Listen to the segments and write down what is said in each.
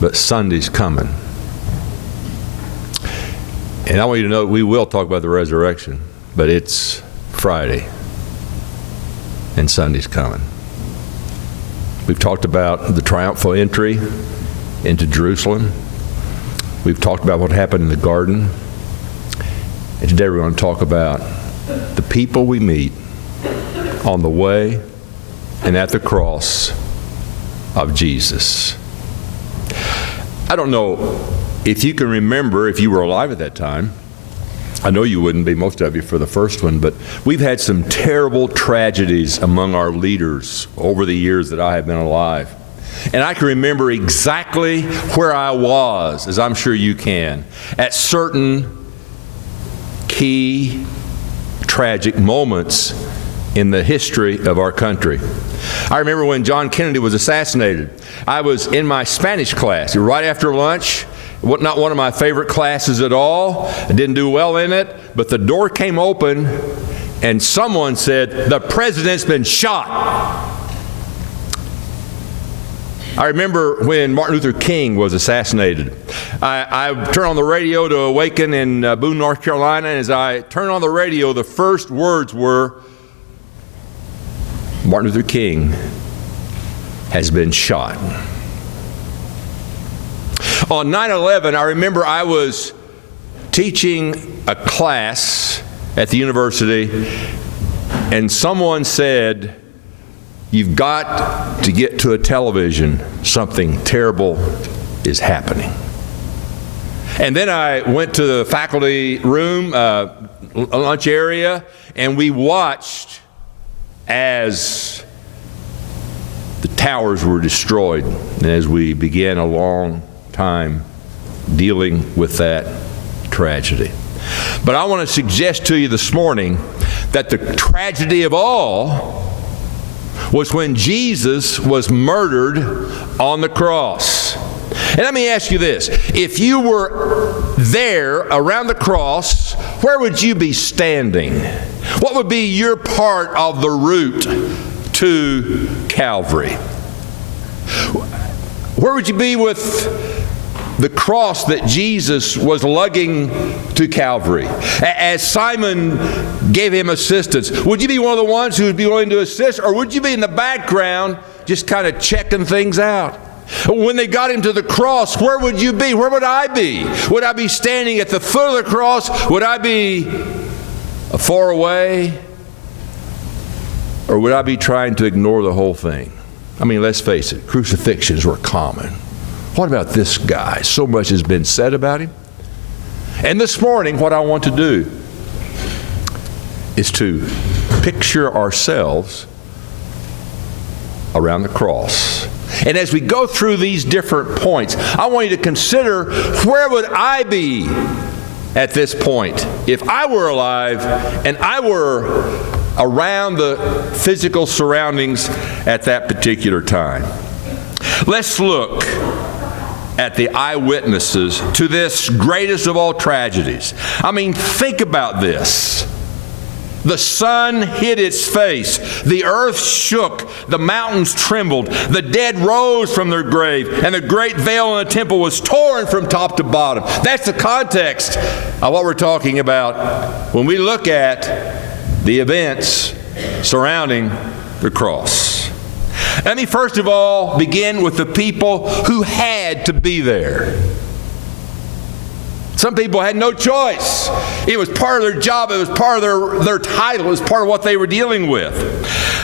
but Sunday's coming. And I want you to know we will talk about the resurrection, but it's Friday, and Sunday's coming. We've talked about the triumphal entry into Jerusalem. We've talked about what happened in the garden. And today we're going to talk about the people we meet on the way and at the cross of Jesus. I don't know if you can remember, if you were alive at that time. I know you wouldn't be, most of you, for the first one, but we've had some terrible tragedies among our leaders over the years that I have been alive. And I can remember exactly where I was, as I'm sure you can, at certain key tragic moments in the history of our country. I remember when John Kennedy was assassinated. I was in my Spanish class right after lunch. Not one of my favorite classes at all. I didn't do well in it, but the door came open and someone said, "The president's been shot." I remember when Martin Luther King was assassinated. I turned on the radio to Awaken in Boone, North Carolina, and as I turned on the radio, the first words were, "Martin Luther King has been shot." On 9/11, I remember I was teaching a class at the university, and someone said, "You've got to get to a television. Something terrible is happening." And then I went to the faculty room, lunch area, and we watched as the towers were destroyed, and as we began a long time dealing with that tragedy. But I want to suggest to you this morning that the tragedy of all was when Jesus was murdered on the cross. And let me ask you this. If you were there around the cross, where would you be standing? What would be your part of the route to Calvary? Where would you be with the cross that Jesus was lugging to Calvary? As Simon gave him assistance, would you be one of the ones who would be willing to assist, or would you be in the background just kind of checking things out? When they got him to the cross, where would you be? Where would I be? Would I be standing at the foot of the cross? Would I be far away? Or would I be trying to ignore the whole thing? I mean, let's face it, crucifixions were common. What about this guy? So much has been said about him. And this morning, what I want to do is to picture ourselves around the cross. And as we go through these different points, I want you to consider, where would I be at this point if I were alive and I were around the physical surroundings at that particular time? Let's look at the eyewitnesses to this greatest of all tragedies. I mean, think about this. The sun hid its face. The earth shook. The mountains trembled. The dead rose from their grave. And the great veil in the temple was torn from top to bottom. That's the context of what we're talking about when we look at the events surrounding the cross. Let me first of all begin with the people who had to be there. Some people had no choice. It was part of their job. It was part of their title. It was part of what they were dealing with.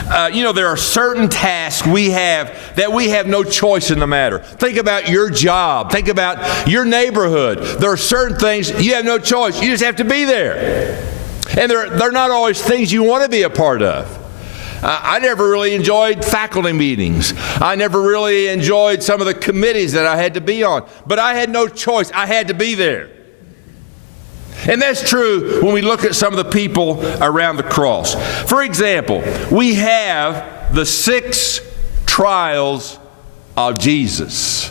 There are certain tasks we have that we have no choice in the matter. Think about your job. Think about your neighborhood. There are certain things you have no choice. You just have to be there. And they're not always things you want to be a part of. I never really enjoyed faculty meetings. I never really enjoyed some of the committees that I had to be on. But I had no choice. I had to be there. And that's true when we look at some of the people around the cross. For example, we have the 6 trials of Jesus.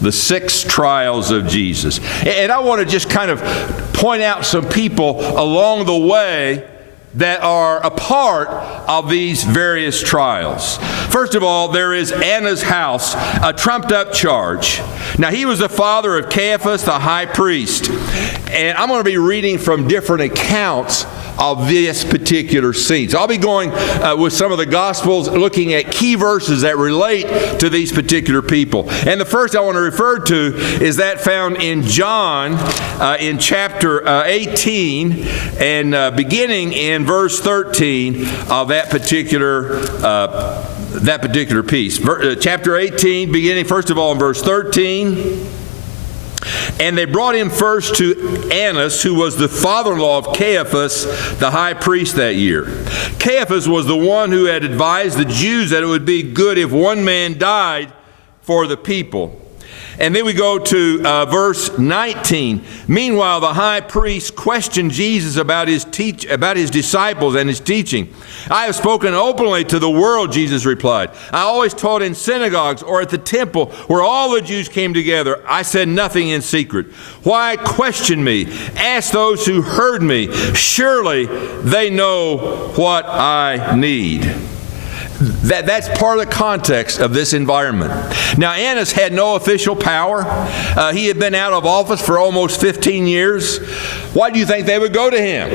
The 6 trials of Jesus. And I want to just kind of point out some people along the way that are a part of these various trials. First of all, there is Annas house, a trumped-up charge. Now, he was the father of Caiaphas, the high priest. And I'm going to be reading from different accounts of this particular scene. So I'll be going with some of the Gospels, looking at key verses that relate to these particular people. And the first I want to refer to is that found in John in chapter 18 and beginning in verse 13 of that particular piece. Chapter 18, beginning first of all in verse 13. And they brought him first to Annas, who was the father-in-law of Caiaphas, the high priest that year. Caiaphas was the one who had advised the Jews that it would be good if one man died for the people. And then we go to verse 19. Meanwhile, the high priest questioned Jesus about his disciples and his teaching. I have spoken openly to the world, Jesus replied. I always taught in synagogues or at the temple where all the Jews came together. I said nothing in secret. Why question me? Ask those who heard me. Surely they know what I need. That's part of the context of this environment. Now, Annas had no official power. He had been out of office for almost 15 years. Why do you think they would go to him?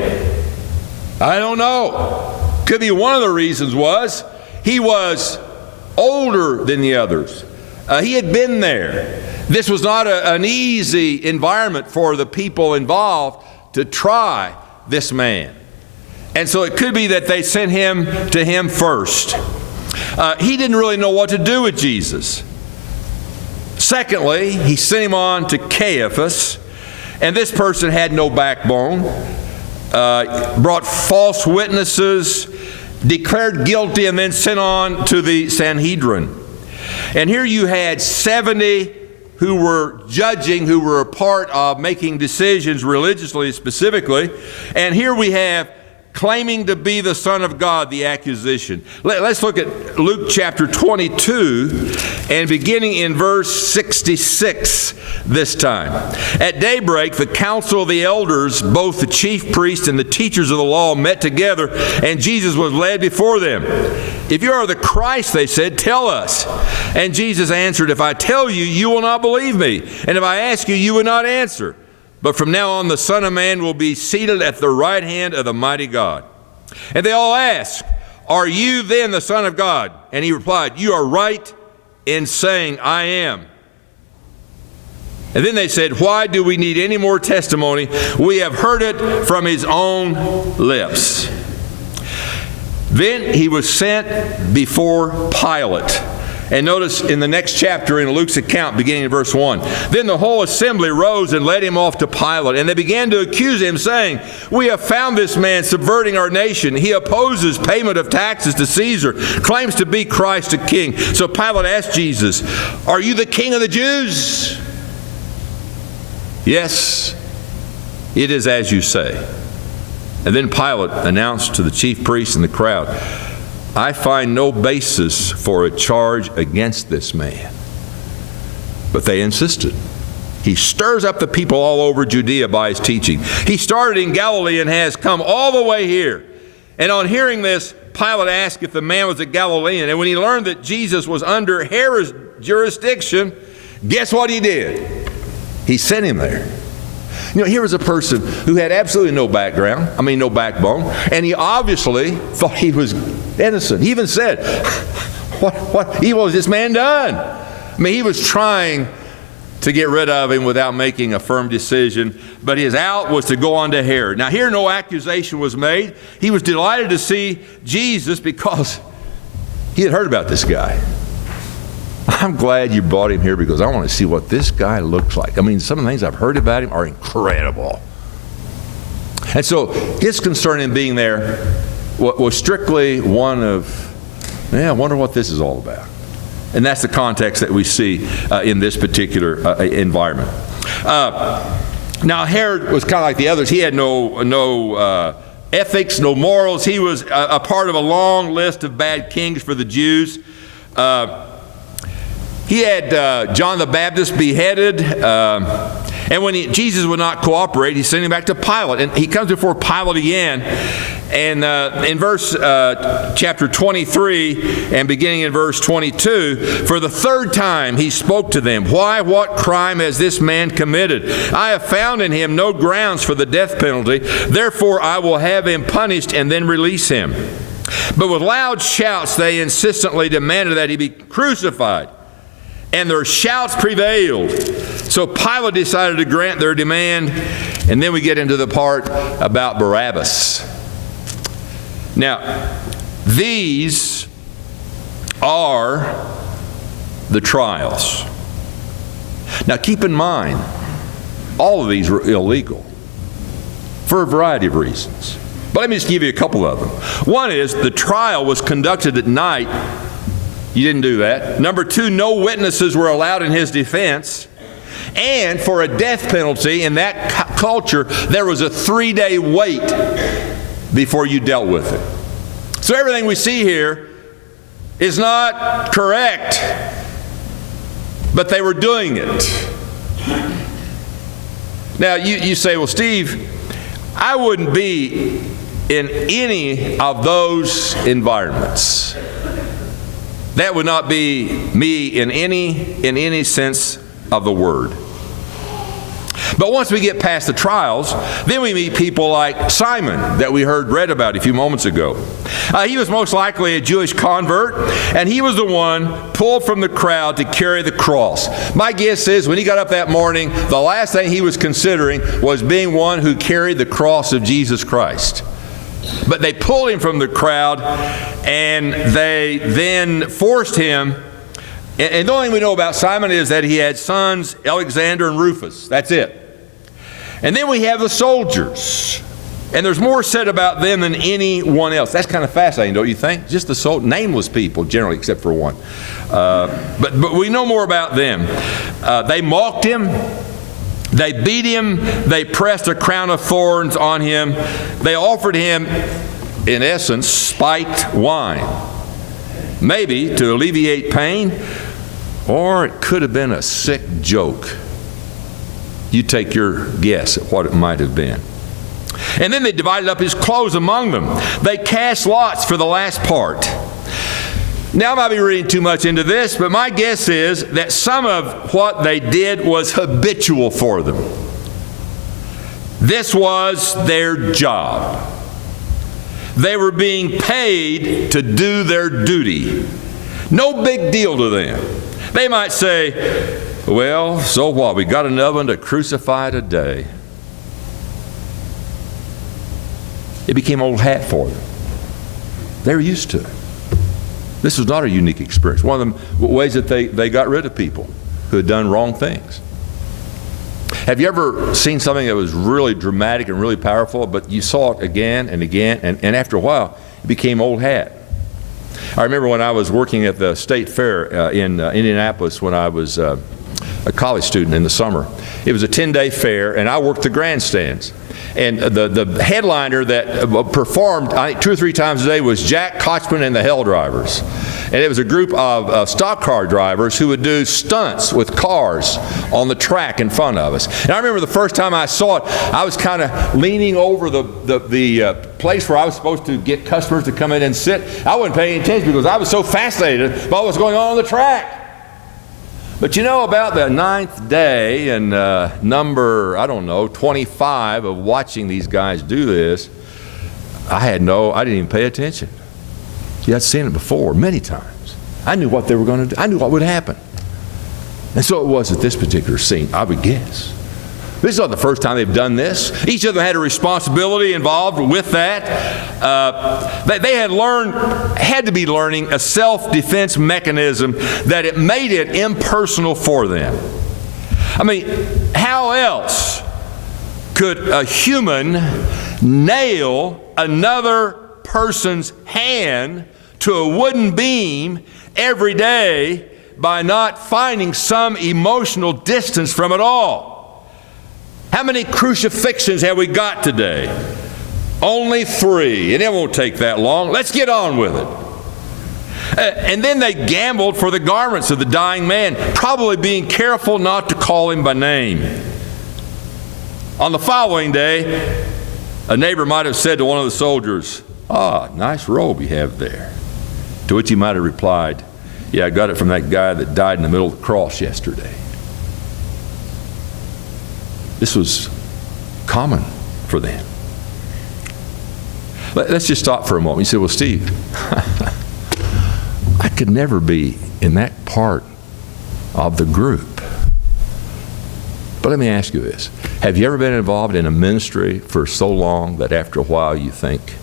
I don't know. Could be one of the reasons was he was older than the others. He had been there. This was not an easy environment for the people involved to try this man. And so it could be that they sent him to him first. He didn't really know what to do with Jesus. Secondly, he sent him on to Caiaphas, and this person had no backbone, brought false witnesses, declared guilty, and then sent on to the Sanhedrin. And here you had 70 who were judging, who were a part of making decisions religiously specifically. And here we have claiming to be the Son of God, the accusation. Let's look at Luke chapter 22 and beginning in verse 66 this time. At daybreak, the council of the elders, both the chief priests and the teachers of the law, met together, and Jesus was led before them. If you are the Christ, they said, tell us. And Jesus answered, if I tell you, you will not believe me. And if I ask you, you will not answer. But from now on, the Son of Man will be seated at the right hand of the mighty God. And they all asked, are you then the Son of God? And he replied, you are right in saying I am. And then they said, why do we need any more testimony? We have heard it from his own lips. Then he was sent before Pilate. And notice in the next chapter in Luke's account, beginning in verse 1, then the whole assembly rose and led him off to Pilate. And they began to accuse him, saying, we have found this man subverting our nation. He opposes payment of taxes to Caesar, claims to be Christ, a king. So Pilate asked Jesus, are you the king of the Jews? Yes, it is as you say. And then Pilate announced to the chief priests and the crowd, I find no basis for a charge against this man. But they insisted. He stirs up the people all over Judea by his teaching. He started in Galilee and has come all the way here. And on hearing this, Pilate asked if the man was a Galilean. And when he learned that Jesus was under Herod's jurisdiction, guess what he did? He sent him there. You know, here was a person who had absolutely no background, no backbone, and he obviously thought he was innocent. He even said, what evil has this man done? He was trying to get rid of him without making a firm decision, but his out was to go on to Herod. Now here no accusation was made. He was delighted to see Jesus because he had heard about this guy. I'm glad you brought him here because I want to see what this guy looks like. Some of the things I've heard about him are incredible. And so his concern in being there was strictly one of, I wonder what this is all about. And that's the context that we see in this particular environment. Now Herod was kind of like the others. He had no ethics, no morals. He was a part of a long list of bad kings for the Jews. He had John the Baptist beheaded, and when Jesus would not cooperate, he sent him back to Pilate. And he comes before Pilate again, And in chapter 23 and beginning in verse 22, for the third time he spoke to them. Why, what crime has this man committed? I have found in him no grounds for the death penalty. Therefore I will have him punished and then release him. But with loud shouts they insistently demanded that he be crucified. And their shouts prevailed. So Pilate decided to grant their demand. And then we get into the part about Barabbas. Now, these are the trials. Now, keep in mind, all of these were illegal for a variety of reasons. But let me just give you a couple of them. One is the trial was conducted at night. You didn't do that. Number two, no witnesses were allowed in his defense. And for a death penalty in that culture, there was a 3-day wait before you dealt with it. So everything we see here is not correct, but they were doing it. Now you say, well, Steve, I wouldn't be in any of those environments. That would not be me in any sense of the word. But once we get past the trials, then we meet people like Simon that we read about a few moments ago. He was most likely a Jewish convert, and he was the one pulled from the crowd to carry the cross. My guess is when he got up that morning, the last thing he was considering was being one who carried the cross of Jesus Christ. But they pulled him from the crowd, and they then forced him. And the only thing we know about Simon is that he had sons, Alexander and Rufus. That's it. And then we have the soldiers. And there's more said about them than anyone else. That's kind of fascinating, don't you think? Just the nameless people, generally, except for one. But we know more about them. They mocked him. They beat him. They pressed a crown of thorns on him. They offered him, in essence, spiked wine. Maybe to alleviate pain, or it could have been a sick joke. You take your guess at what it might have been. And then they divided up his clothes among them. They cast lots for the last part. Now I might be reading too much into this, but my guess is that some of what they did was habitual for them. This was their job. They were being paid to do their duty. No big deal to them. They might say, well, so what? We got another one to crucify today. It became old hat for them. They were used to it. This was not a unique experience. One of the ways that they got rid of people who had done wrong things. Have you ever seen something that was really dramatic and really powerful, but you saw it again and again, and after a while, it became old hat? I remember when I was working at the State Fair in Indianapolis when I was a college student in the summer. It was a 10-day fair, and I worked the grandstands. And the headliner that performed, I think 2 or 3 times a day, was Jack Kochman and the Hell Drivers. And it was a group of stock car drivers who would do stunts with cars on the track in front of us. And I remember the first time I saw it, I was kind of leaning over the place where I was supposed to get customers to come in and sit. I wasn't paying attention because I was so fascinated by what was going on the track. But you know, about the 9th day and number, 25 of watching these guys do this, I didn't even pay attention. See, I'd seen it before many times. I knew what they were going to do. I knew what would happen. And so it was at this particular scene, I would guess. This is not the first time they've done this. Each of them had a responsibility involved with that. They had to be learning a self-defense mechanism that it made it impersonal for them. I mean, how else could a human nail another person's hand to a wooden beam every day by not finding some emotional distance from it all? How many crucifixions have we got today? Only 3, and it won't take that long. Let's get on with it. And then they gambled for the garments of the dying man, probably being careful not to call him by name. On the following day, A neighbor might have said to one of the soldiers, "Ah, nice robe you have there." To which he might have replied, "Yeah, I got it from that guy that died in the middle of the cross yesterday." This was common for them. Let's just stop for a moment. You say, "Well, Steve, I could never be in that part of the group." But let me ask you this. Have you ever been involved in a ministry for so long that after a while you think,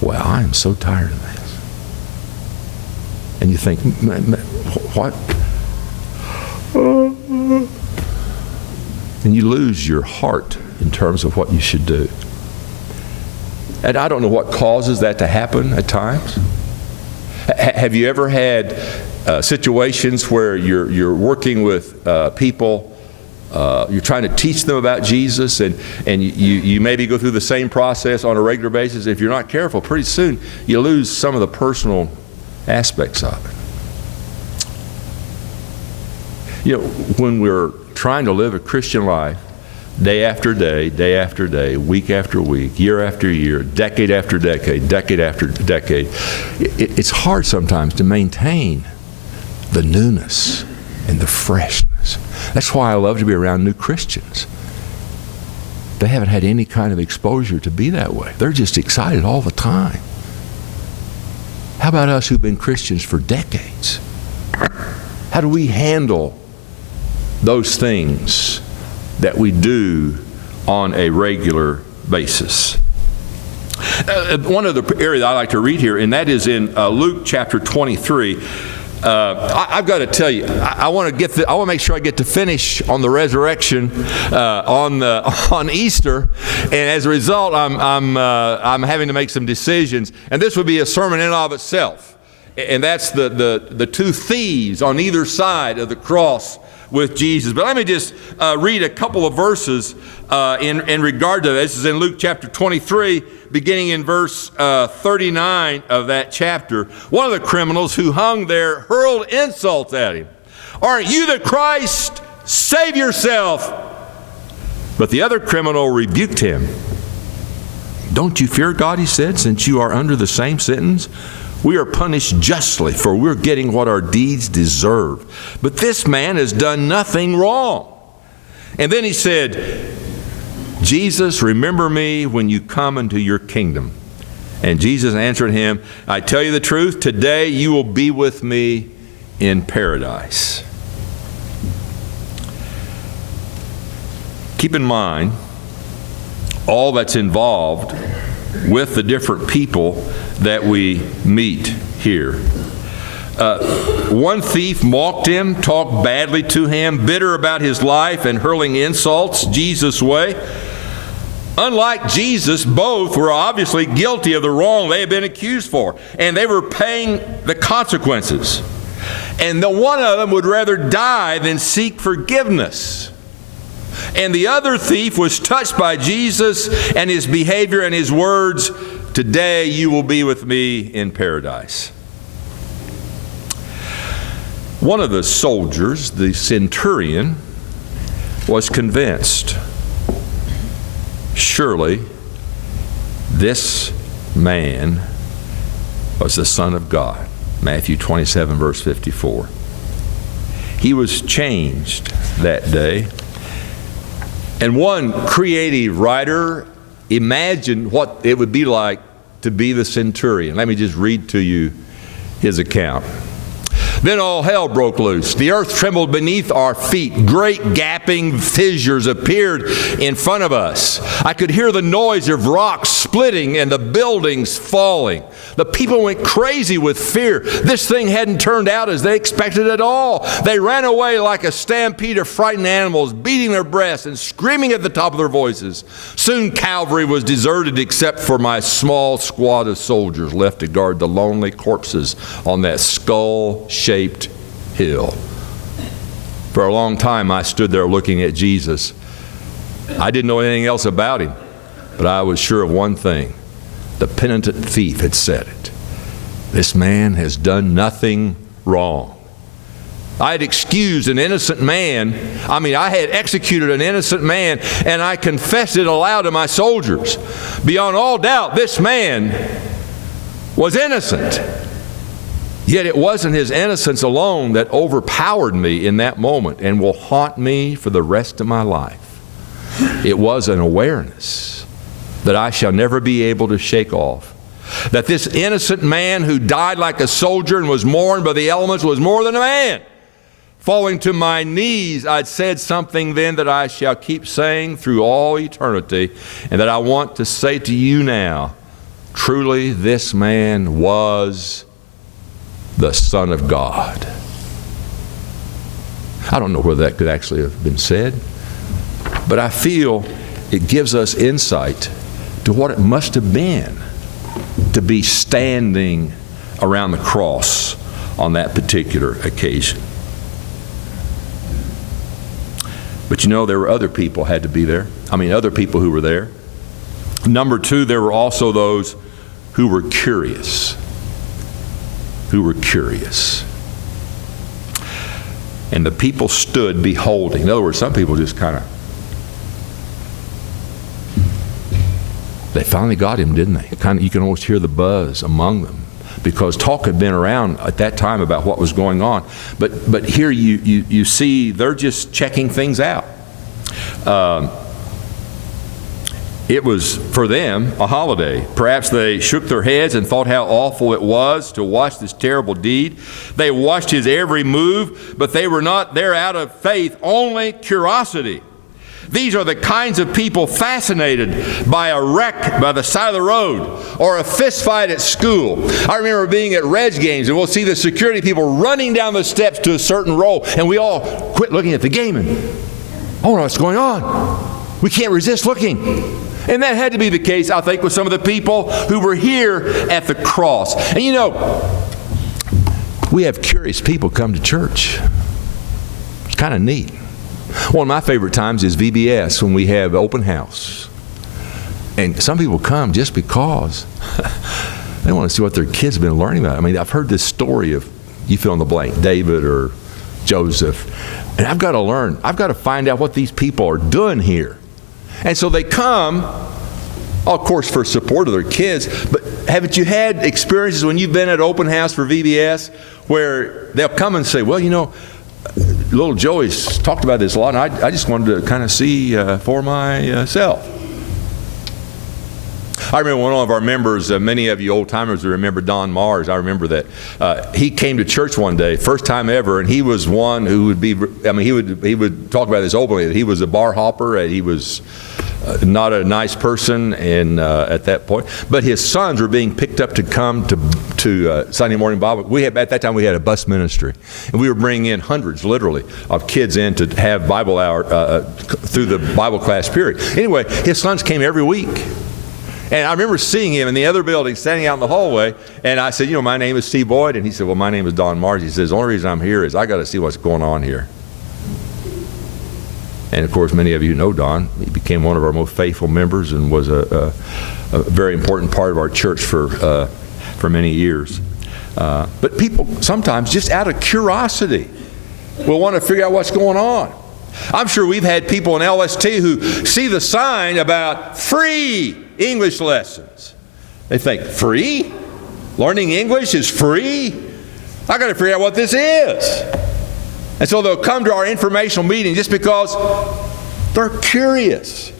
"Well, I am so tired of this." And you think, "What?" And you lose your heart in terms of what you should do. And I don't know what causes that to happen at times. Have you ever had situations where you're working with people, you're trying to teach them about Jesus, and you maybe go through the same process on a regular basis? If you're not careful, pretty soon you lose some of the personal aspects of it. When we're trying to live a Christian life, day after day, week after week, year after year, decade after decade, decade after decade, it's hard sometimes to maintain the newness and the freshness. That's why I love to be around new Christians. They haven't had any kind of exposure to be that way. They're just excited all the time. How about us who've been Christians for decades? How do we handle those things that we do on a regular basis? One of the areas I like to read here, and that is in Luke chapter 23. I've got to tell you, I want to make sure I get to finish on the resurrection on Easter, and as a result, I'm having to make some decisions, and this would be a sermon in and of itself. And that's the two thieves on either side of the cross with Jesus. But let me just read a couple of verses in regard to this. This is in Luke chapter 23, beginning in verse 39 of that chapter. One of the criminals who hung there hurled insults at him. "Aren't you the Christ? Save yourself." But the other criminal rebuked him. "Don't you fear God," he said, "since you are under the same sentence? We are punished justly, for we're getting what our deeds deserve. But this man has done nothing wrong." And then he said, "Jesus, remember me when you come into your kingdom." And Jesus answered him, "I tell you the truth, today you will be with me in paradise." Keep in mind all that's involved with the different people that we meet here. One thief mocked him, talked badly to him, bitter about his life and hurling insults Jesus' way. Unlike Jesus, both were obviously guilty of the wrong they had been accused for, and they were paying the consequences. And the one of them would rather die than seek forgiveness. And the other thief was touched by Jesus and his behavior and his words, "Today you will be with me in paradise." One of the soldiers, the centurion, was convinced, surely this man was the Son of God. Matthew 27, verse 54. He was changed that day. And one creative writer imagined what it would be like to be the centurion. Let me just read to you his account. "Then all hell broke loose. The earth trembled beneath our feet. Great gaping fissures appeared in front of us. I could hear the noise of rocks splitting and the buildings falling. The people went crazy with fear. This thing hadn't turned out as they expected at all. They ran away like a stampede of frightened animals, beating their breasts and screaming at the top of their voices. Soon Calvary was deserted except for my small squad of soldiers left to guard the lonely corpses on that skull-shaped hill. For a long time I stood there looking at Jesus. I didn't know anything else about him, but I was sure of one thing. The penitent thief had said it. This man has done nothing wrong. I had excused an innocent man. I had executed an innocent man, and I confessed it aloud to my soldiers. Beyond all doubt, this man was innocent. Yet it wasn't his innocence alone that overpowered me in that moment and will haunt me for the rest of my life. It was an awareness that I shall never be able to shake off. That this innocent man who died like a soldier and was mourned by the elements was more than a man. Falling to my knees, I'd said something then that I shall keep saying through all eternity, and that I want to say to you now. Truly, this man was the Son of God. I don't know whether that could actually have been said, but I feel it gives us insight to what it must have been to be standing around the cross on that particular occasion. But there were other people had to be there. Other people who were there. Number two, there were also those who were curious. And the people stood beholding. In other words, some people just they finally got him, didn't they? You can almost hear the buzz among them, because talk had been around at that time about what was going on. But here you see they're just checking things out. It was, for them, a holiday. Perhaps they shook their heads and thought how awful it was to watch this terrible deed. They watched his every move, but they were not there out of faith, only curiosity. These are the kinds of people fascinated by a wreck by the side of the road or a fist fight at school. I remember being at Reds games, and we'll see the security people running down the steps to a certain row, and we all quit looking at the game and, oh no, what's going on? We can't resist looking. And that had to be the case, I think, with some of the people who were here at the cross. And we have curious people come to church. It's kind of neat. One of my favorite times is VBS, when we have open house. And some people come just because they want to see what their kids have been learning about. I've heard this story of, you fill in the blank, David or Joseph. And I've got to learn. I've got to find out what these people are doing here. And so they come, of course, for support of their kids. But haven't you had experiences when you've been at open house for VBS where they'll come and say, well, little Joey's talked about this a lot, and I just wanted to kind of see for myself. I remember one of our members, many of you old-timers will remember Don Mars. I remember that. He came to church one day, first time ever, and he was one who would be, he would talk about this openly, that he was a bar hopper, and he was not a nice person and at that point. But his sons were being picked up to come to Sunday morning Bible. At that time we had a bus ministry, and we were bringing in hundreds, literally, of kids in to have Bible hour through the Bible class period. Anyway, his sons came every week. And I remember seeing him in the other building, standing out in the hallway, and I said, my name is Steve Boyd, and he said, well, my name is Don Mars. He says, the only reason I'm here is I got to see what's going on here. And of course, many of you know Don. He became one of our most faithful members and was a very important part of our church for many years. But people sometimes, just out of curiosity, will want to figure out what's going on. I'm sure we've had people in LST who see the sign about free English lessons. They think, free? Learning English is free? I got to figure out what this is. And so they'll come to our informational meeting just because they're curious.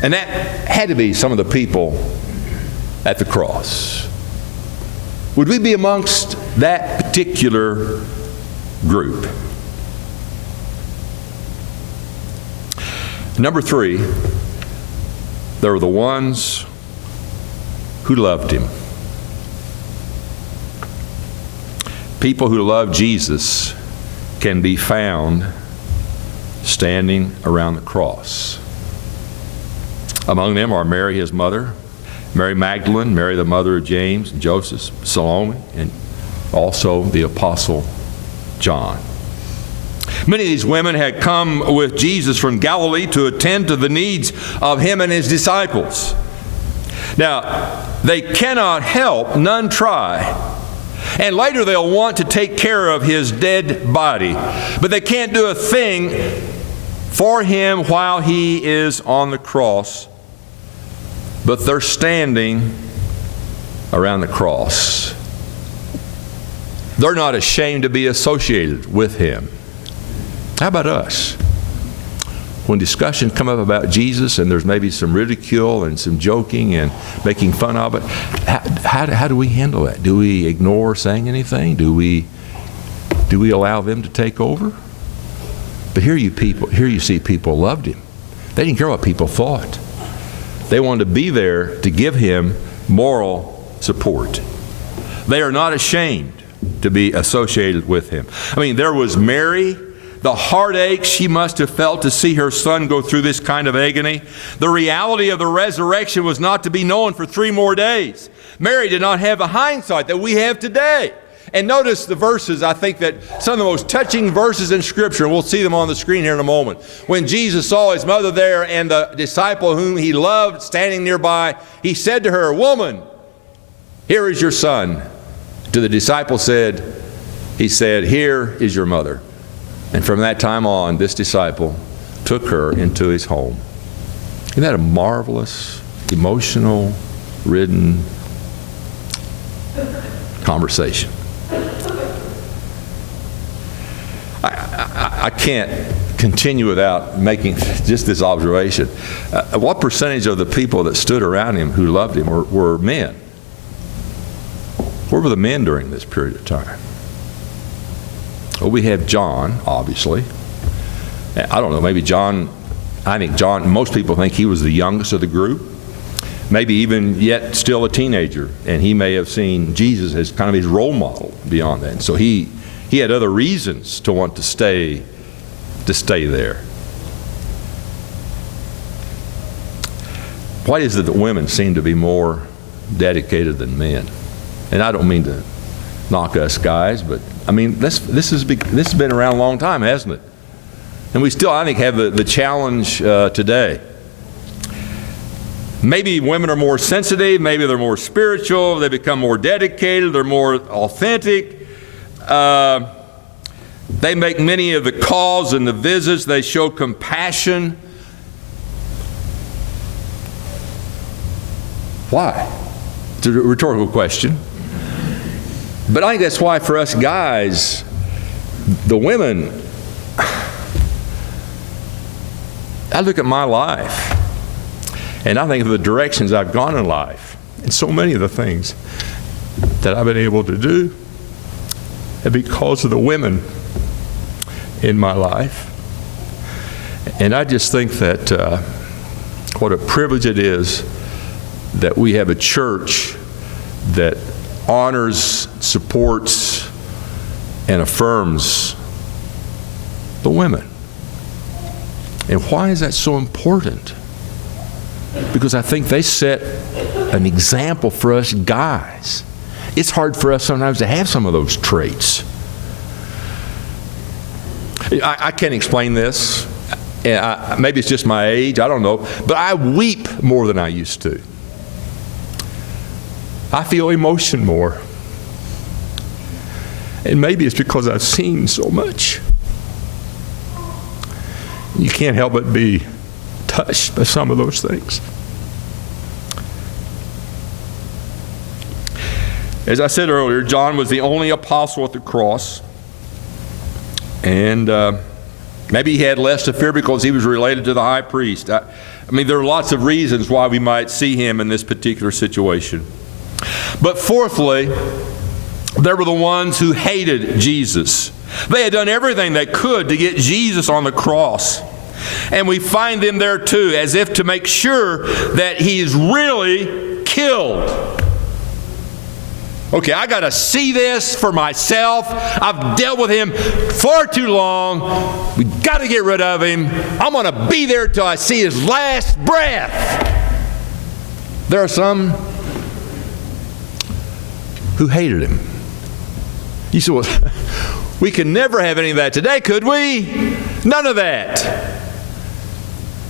And that had to be some of the people at the cross. Would we be amongst that particular group? Number 3, there were the ones who loved him. People who love Jesus can be found standing around the cross. Among them are Mary, his mother, Mary Magdalene, Mary the mother of James, Joseph, Salome, and also the Apostle John. Many of these women had come with Jesus from Galilee to attend to the needs of him and his disciples. Now, they cannot help, none try, And later they'll want to take care of his dead body. But they can't do a thing for him while he is on the cross. But they're standing around the cross. They're not ashamed to be associated with him. How about us? When discussions come up about Jesus and there's maybe some ridicule and some joking and making fun of it, how do we handle that? Do we ignore saying anything? Do we allow them to take over? But here you see people loved him. They didn't care what people thought. They wanted to be there to give him moral support. They are not ashamed to be associated with him. I mean, there was Mary, the heartache she must have felt to see her son go through this kind of agony. The reality of the resurrection was not to be known for 3 more days. Mary did not have a hindsight that we have today. And notice the verses, I think that some of the most touching verses in Scripture, and we'll see them on the screen here in a moment. When Jesus saw his mother there and the disciple whom he loved standing nearby, he said to her, "Woman, here is your son." To the disciple he said, "Here is your mother." And from that time on, this disciple took her into his home. Isn't that a marvelous, emotional, ridden conversation? I can't continue without making just this observation. What percentage of the people that stood around him who loved him were men? Where were the men during this period of time? Well, we have John, obviously. I don't know, maybe John, most people think he was the youngest of the group. Maybe even yet still a teenager. And he may have seen Jesus as kind of his role model beyond that. And so he had other reasons to want to stay there. Why is it that women seem to be more dedicated than men? And I don't mean to knock us guys, but I mean, this has been around a long time, hasn't it? And we still, I think, have the challenge today. Maybe women are more sensitive, maybe they're more spiritual, they become more dedicated, they're more authentic. They make many of the calls and the visits, they show compassion. Why? It's a rhetorical question. But I think that's why for us guys, the women, I look at my life and I think of the directions I've gone in life and so many of the things that I've been able to do and because of the women in my life. And I just think that what a privilege it is that we have a church that honors, supports, and affirms the women. And why is that so important? Because I think they set an example for us guys. It's hard for us sometimes to have some of those traits. I can't explain this. Maybe it's just my age, I don't know. But I weep more than I used to. I feel emotion more. And maybe it's because I've seen so much. You can't help but be touched by some of those things. As I said earlier, John was the only apostle at the cross. And maybe he had less to fear because he was related to the high priest. I mean, there are lots of reasons why we might see him in this particular situation. But fourthly, there were the ones who hated Jesus. They had done everything they could to get Jesus on the cross. And we find them there too, as if to make sure that he is really killed. Okay, I got to see this for myself. I've dealt with him far too long. We got to get rid of him. I'm going to be there till I see his last breath. There are some who hated him. You say, well, we can never have any of that today, could we? None of that.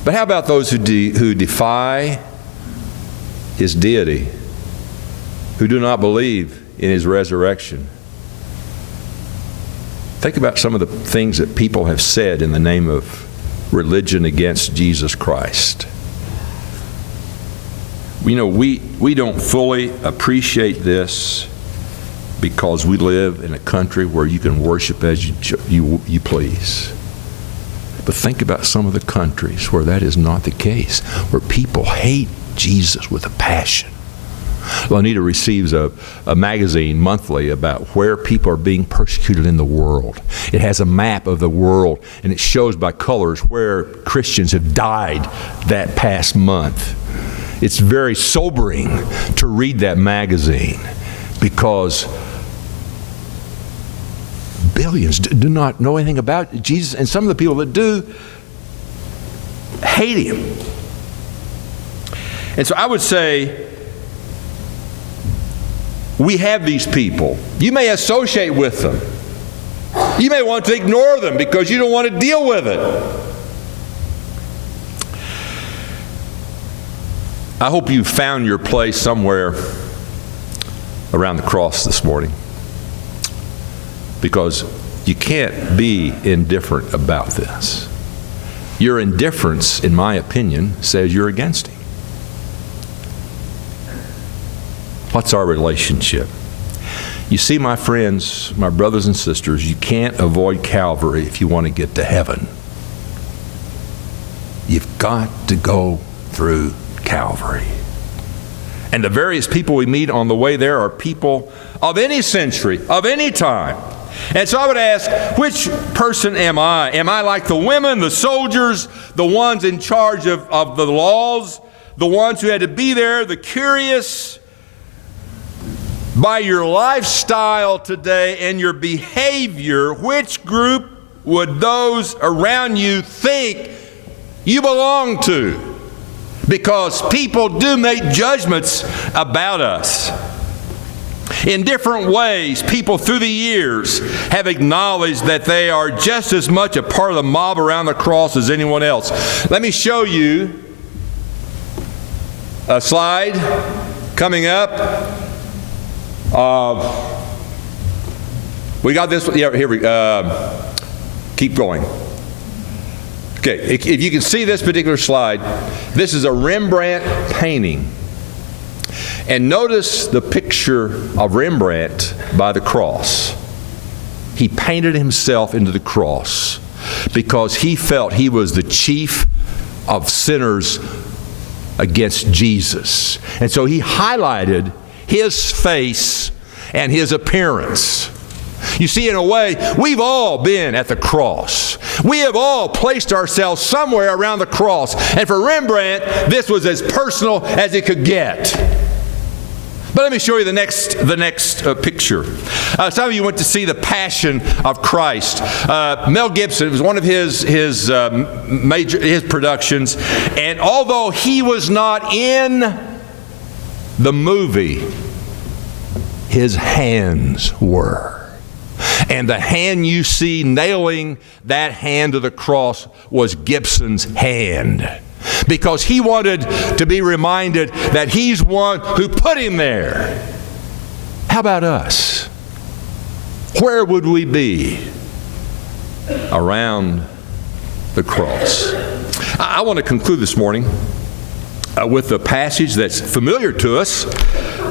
But how about those who defy his deity, who do not believe in his resurrection? Think about some of the things that people have said in the name of religion against Jesus Christ. You know, we don't fully appreciate this because we live in a country where you can worship as you please. But think about some of the countries where that is not the case, where people hate Jesus with a passion. Lonita receives a magazine monthly about where people are being persecuted in the world. It has a map of the world, and it shows by colors where Christians have died that past month. It's very sobering to read that magazine because billions do not know anything about Jesus, and some of the people that do hate him. And so I would say we have these people. You may associate with them. You may want to ignore them because you don't want to deal with it. I hope you found your place somewhere around the cross this morning, because you can't be indifferent about this. Your indifference, in my opinion, says you're against him. What's our relationship? You see, my friends, my brothers and sisters, you can't avoid Calvary if you want to get to heaven. You've got to go through Calvary. And the various people we meet on the way there are people of any century, of any time. And so I would ask, which person am I? Am I like the women, the soldiers, the ones in charge of the laws, the ones who had to be there, the curious? By your lifestyle today and your behavior, which group would those around you think you belong to? Because people do make judgments about us. In different ways, people through the years have acknowledged that they are just as much a part of the mob around the cross as anyone else. Let me show you a slide coming up. We got this. Yeah, here we keep going. Okay, if you can see this particular slide, this is a Rembrandt painting. And notice the picture of Rembrandt by the cross. He painted himself into the cross because he felt he was the chief of sinners against Jesus. And so he highlighted his face and his appearance. You see, in a way, we've all been at the cross. We have all placed ourselves somewhere around the cross. And for Rembrandt, this was as personal as it could get. But let me show you the next picture. Some of you went to see The Passion of Christ. Mel Gibson, it was one of his productions. And although he was not in the movie, his hands were. And the hand you see nailing that hand to the cross was Gibson's hand. Because he wanted to be reminded that he's one who put him there. How about us? Where would we be around the cross? I want to conclude this morning with a passage that's familiar to us,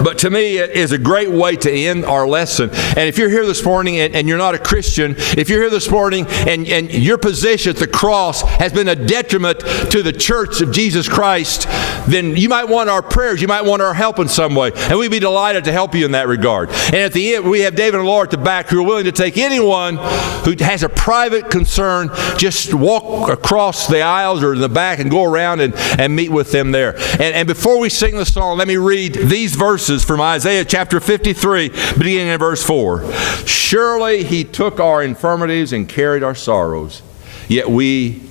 but to me it is a great way to end our lesson. And if you're here this morning and you're not a Christian, if you're here this morning and your position at the cross has been a detriment to the church of Jesus Christ, then you might want our prayers, you might want our help in some way, and we'd be delighted to help you in that regard. And at the end, we have David and Laura at the back who are willing to take anyone who has a private concern, just walk across the aisles or in the back and go around and meet with them there. And before we sing the song, let me read these verses from Isaiah chapter 53, beginning in verse 4. Surely he took our infirmities and carried our sorrows, yet we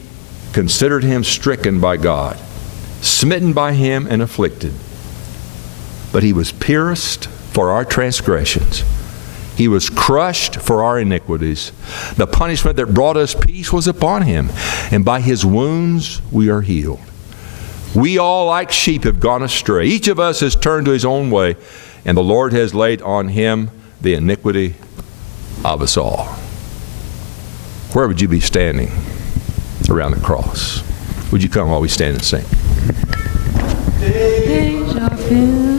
considered him stricken by God, smitten by him and afflicted. But he was pierced for our transgressions. He was crushed for our iniquities. The punishment that brought us peace was upon him, and by his wounds we are healed. We all like sheep have gone astray. Each of us has turned to his own way, and the Lord has laid on him the iniquity of us all. where would you be standing around the cross? Would you come while we stand and sing? Deja vu.